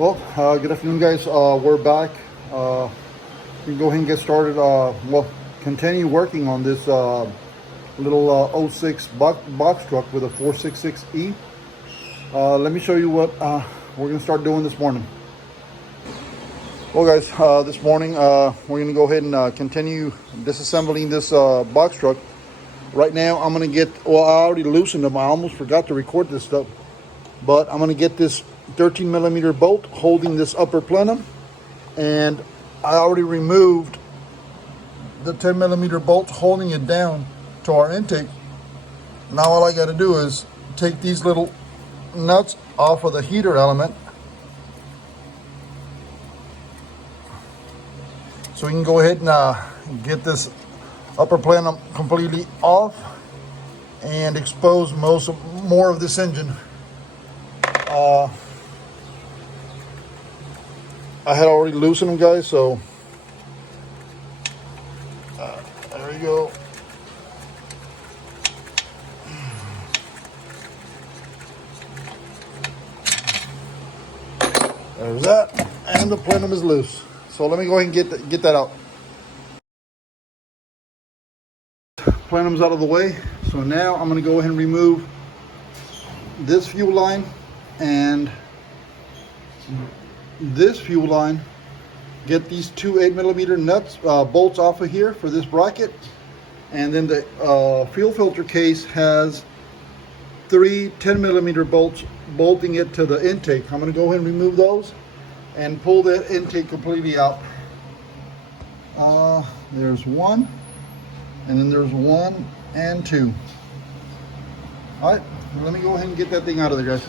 Well, good afternoon, guys. We're back. We can go ahead and get started. Continue working on this little 06 box truck with a 466 E. Let me show you what we're going to start doing this morning. Well, guys, this morning we're going to go ahead and continue disassembling this box truck. Right now, I'm going to get, I already loosened them. I almost forgot to record this stuff. But I'm going to get this 13 millimeter bolt holding this upper plenum, and I already removed the 10 millimeter bolt holding it down to our intake. Now all I got to do is take these little nuts off of the heater element, so we can go ahead and get this upper plenum completely off and expose more of this engine. I had already loosened them, guys, so there we go. There's that, and the plenum is loose. So let me go ahead and get that out. Plenum's out of the way, so now I'm going to go ahead and remove this fuel line and this fuel line. Get these two 8 millimeter nuts bolts off of here for this bracket, and then the fuel filter case has 3 10 millimeter bolts bolting it to the intake. I'm going to go ahead and remove those and pull that intake completely out. There's one, and then there's 1 and 2. All right, let me go ahead and get that thing out of there, guys.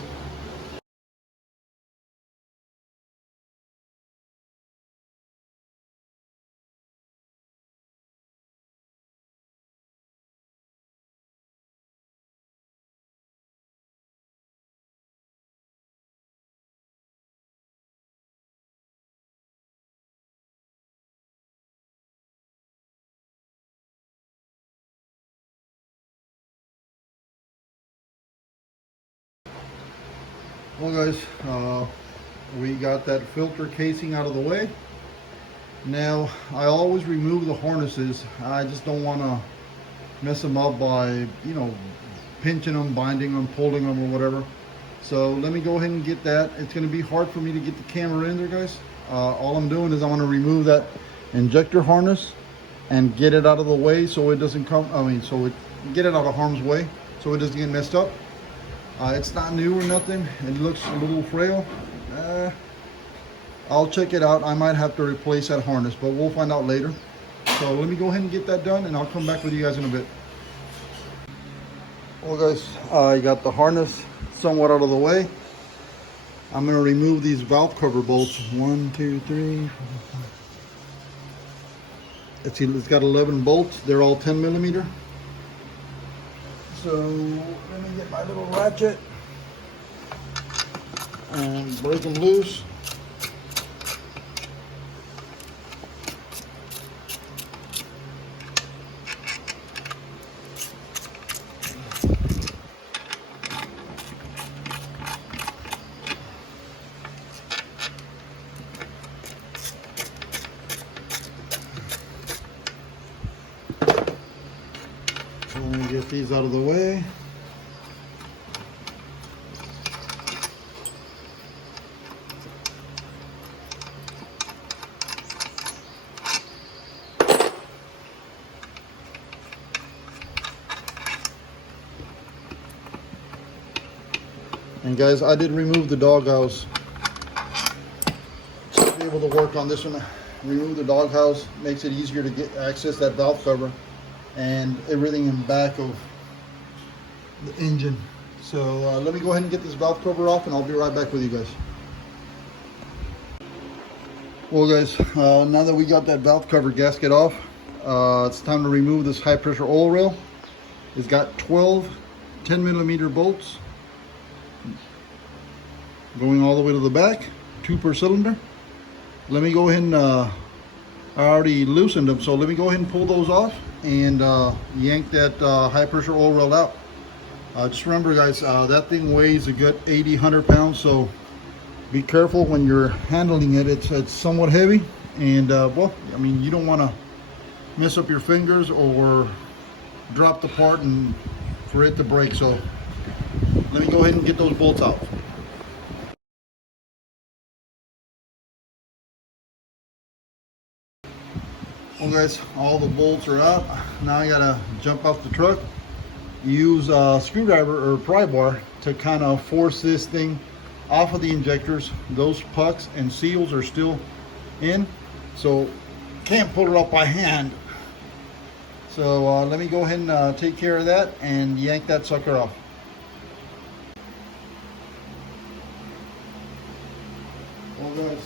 Well, guys, we got that filter casing out of the way. Now, I always remove the harnesses. I just don't want to mess them up by, pinching them, binding them, pulling them, or whatever. So let me go ahead and get that. It's going to be hard for me to get the camera in there, guys. All I'm doing is I want to remove that injector harness and get it out of the way so it doesn't get it out of harm's way so it doesn't get messed up. It's not new or nothing. It looks a little frail. I'll check it out. I might have to replace that harness, but we'll find out later. So let me go ahead and get that done, and I'll come back with you guys in a bit. Well, guys, I got the harness somewhat out of the way. I'm going to remove these valve cover bolts. 1, 2, 3. Let's see, it's got 11 bolts. They're all 10 millimeter. So let me get my little ratchet and break them loose. And get these out of the way. And guys, I did remove the doghouse to be able to work on this one. Remove the doghouse makes it easier to get access that valve cover and everything in back of the engine. So let me go ahead and get this valve cover off, and I'll be right back with you guys. Well, guys, now that we got that valve cover gasket off, it's time to remove this high pressure oil rail. It's got 12 10 millimeter bolts going all the way to the back, 2 per cylinder. Let me go ahead and I already loosened them, so let me go ahead and pull those off and yank that high pressure oil rail out. Just remember, guys, that thing weighs a good 80-100 pounds, so be careful when you're handling it. It's somewhat heavy, and well, I mean, you don't want to mess up your fingers or drop the part and for it to break. So let me go ahead and get those bolts out. Well guys, all the bolts are out. Now I gotta jump off the truck, use a screwdriver or pry bar to kind of force this thing off of the injectors. Those pucks and seals are still in, so can't pull it up by hand. So let me go ahead and take care of that and yank that sucker off. Well guys,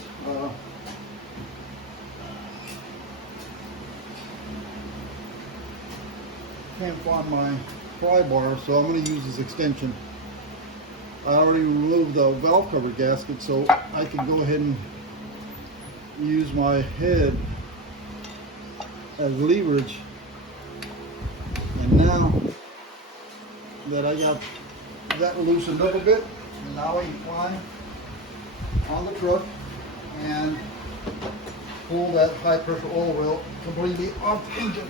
can't find my pry bar, so I'm going to use this extension. I already removed the valve cover gasket, so I can go ahead and use my head as leverage. And now that I got that loosened up a bit, now I can climb on the truck and pull that high pressure oil well completely off the engine.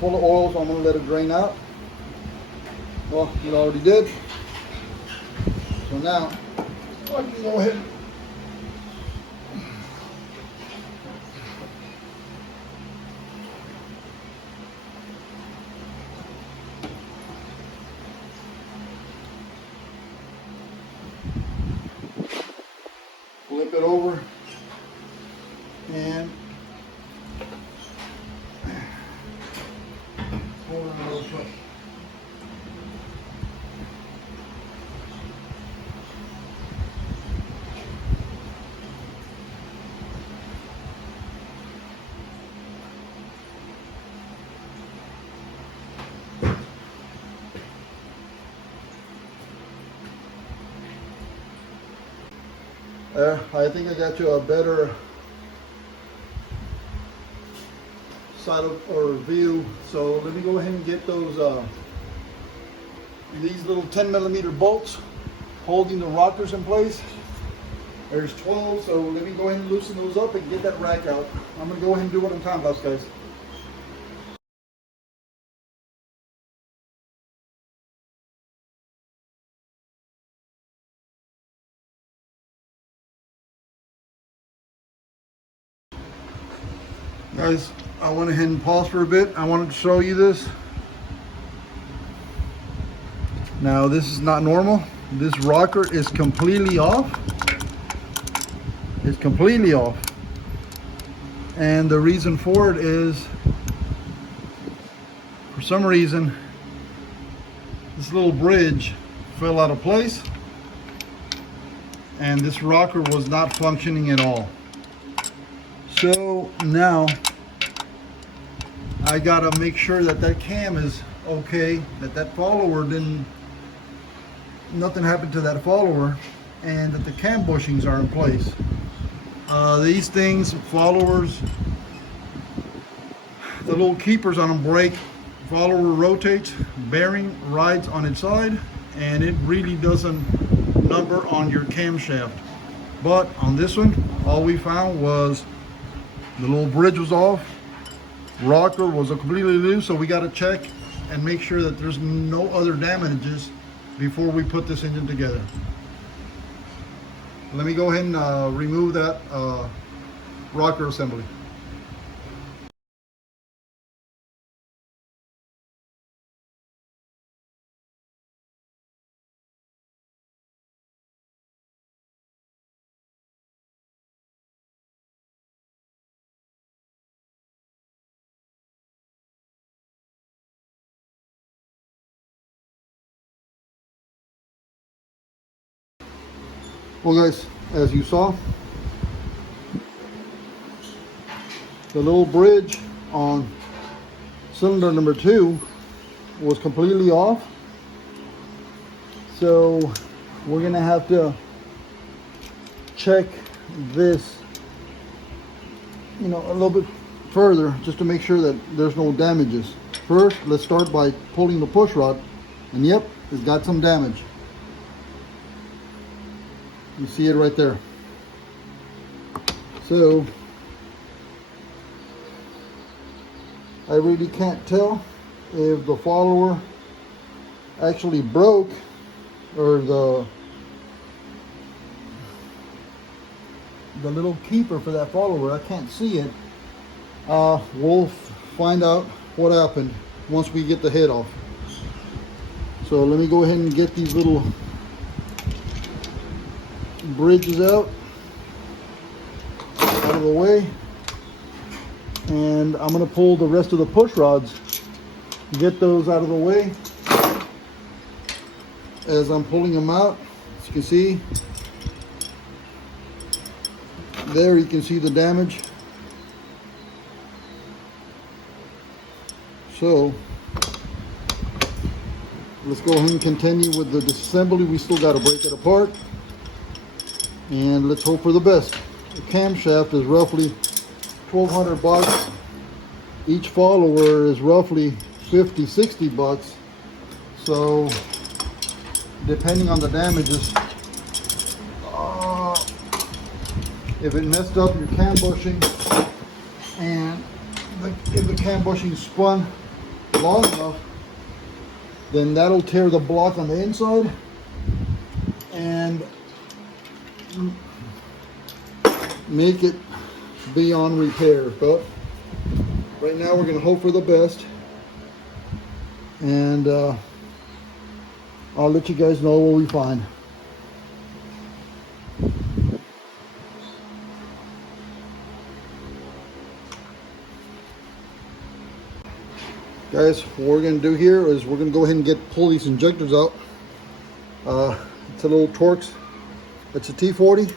Full of oil, so I'm going to let it drain out. Well, it already did. So now I can go ahead flip it over and pull it a little push. I think I got you a better side of or view. So let me go ahead and get those these little 10mm bolts holding the rockers in place. There's 12, so let me go ahead and loosen those up and get that rack out. I'm gonna go ahead and do what I'm time lapse, guys. Guys, I went ahead and paused for a bit. I wanted to show you this. Now this is not normal. This rocker is completely off. It's completely off. And the reason for it is, for some reason, this little bridge fell out of place and this rocker was not functioning at all. So now I gotta make sure that that cam is okay, that follower nothing happened to that follower, and that the cam bushings are in place. These things, followers, the little keepers on them break, follower rotates, bearing rides on its side, and it really doesn't number on your camshaft. But on this one, all we found was the little bridge was off, rocker was completely loose, so we got to check and make sure that there's no other damages before we put this engine together. Let me go ahead and remove that rocker assembly. Well guys, as you saw, the little bridge on cylinder number 2 was completely off. So we're gonna have to check this, you know, a little bit further just to make sure that there's no damages. First, let's start by pulling the push rod, and yep, it's got some damage. You see it right there. So I really can't tell if the follower actually broke or the little keeper for that follower. I can't see it. We'll find out what happened once we get the head off. So let me go ahead and get these little bridges out of the way, and I'm going to pull the rest of the push rods, get those out of the way. As I'm pulling them out, as you can see there, you can see the damage. So let's go ahead and continue with the disassembly. We still got to break it apart, and let's hope for the best. The camshaft is roughly $1,200. Each follower is roughly $50-$60. So depending on the damages, if it messed up your cam bushing, and if the cam bushing spun long enough, then that'll tear the block on the inside and make it beyond repair. But right now we're going to hope for the best, and I'll let you guys know what we find. Guys, what we're going to do here is we're going to go ahead and pull these injectors out. It's a little Torx. It's a T40.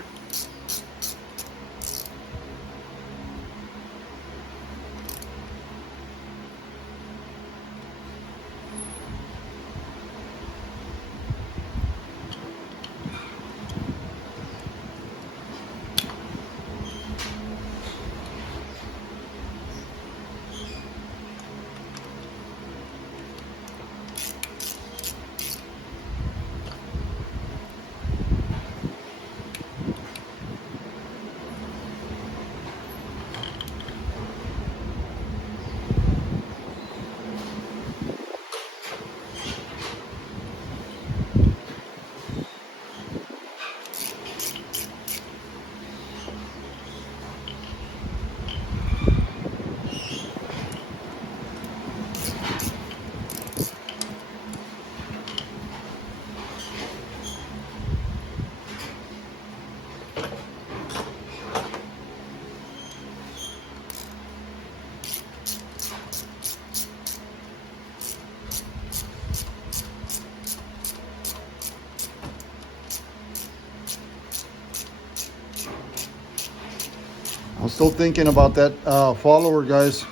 I'm still thinking about that follower, guys.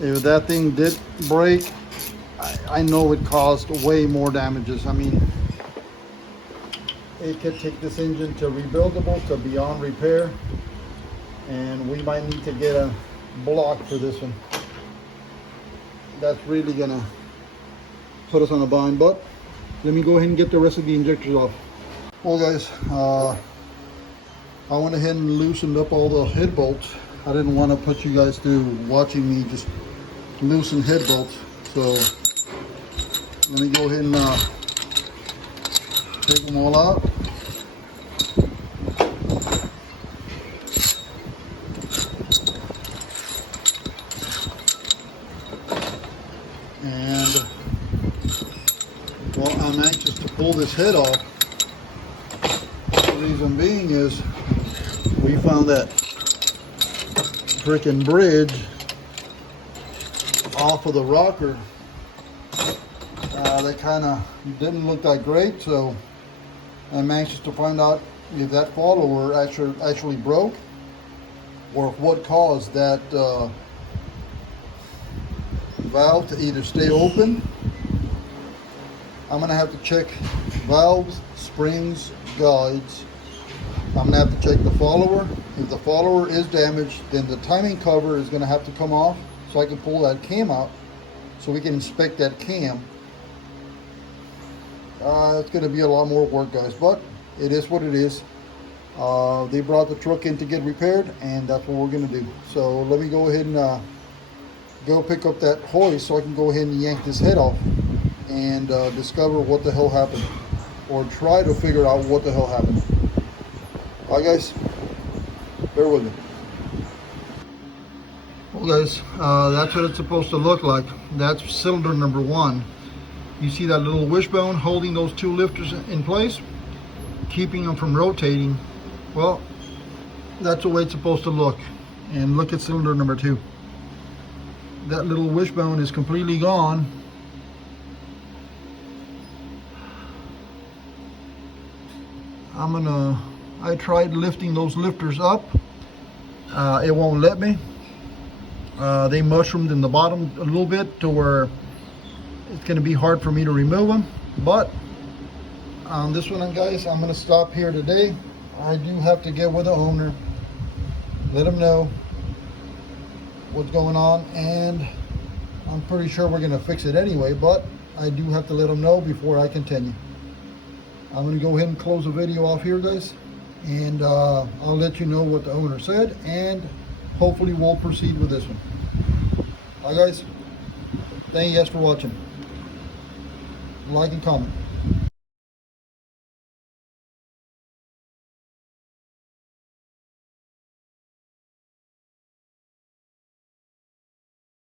If that thing did break, I know it caused way more damages. I mean, it could take this engine to rebuildable, to beyond repair, and we might need to get a block for this one. That's really gonna put us on a bind, but let me go ahead and get the rest of the injectors off. Well, guys, I went ahead and loosened up all the head bolts. I didn't want to put you guys through watching me just loosen head bolts. So let me go ahead and take them all out. And well, I'm anxious to pull this head off. The reason being is we found that freaking bridge off of the rocker that kind of didn't look that great. So I'm anxious to find out if that follower actually broke, or what caused that valve to either stay open. I'm gonna have to check valves, springs, guides. I'm gonna have to check the follower. If the follower is damaged, then the timing cover is gonna have to come off so I can pull that cam out so we can inspect that cam. It's gonna be a lot more work, guys, but it is what it is. They brought the truck in to get repaired, and that's what we're gonna do. So let me go ahead and go pick up that hoist so I can go ahead and yank this head off and discover what the hell happened, or try to figure out what the hell happened. Alright guys, bear with me. Well guys, that's what it's supposed to look like. That's cylinder number 1. You see that little wishbone holding those 2 lifters in place, keeping them from rotating. Well, that's the way it's supposed to look. And look at cylinder number 2. That little wishbone is completely gone. I tried lifting those lifters up. It won't let me. They mushroomed in the bottom a little bit to where it's going to be hard for me to remove them. But on this one, guys, I'm going to stop here today. I do have to get with the owner, let him know what's going on, and I'm pretty sure we're going to fix it anyway, but I do have to let him know before I continue. I'm going to go ahead and close the video off here, guys, and I'll let you know what the owner said, and hopefully we'll proceed with this one. Alright guys, thank you guys for watching. Like and comment.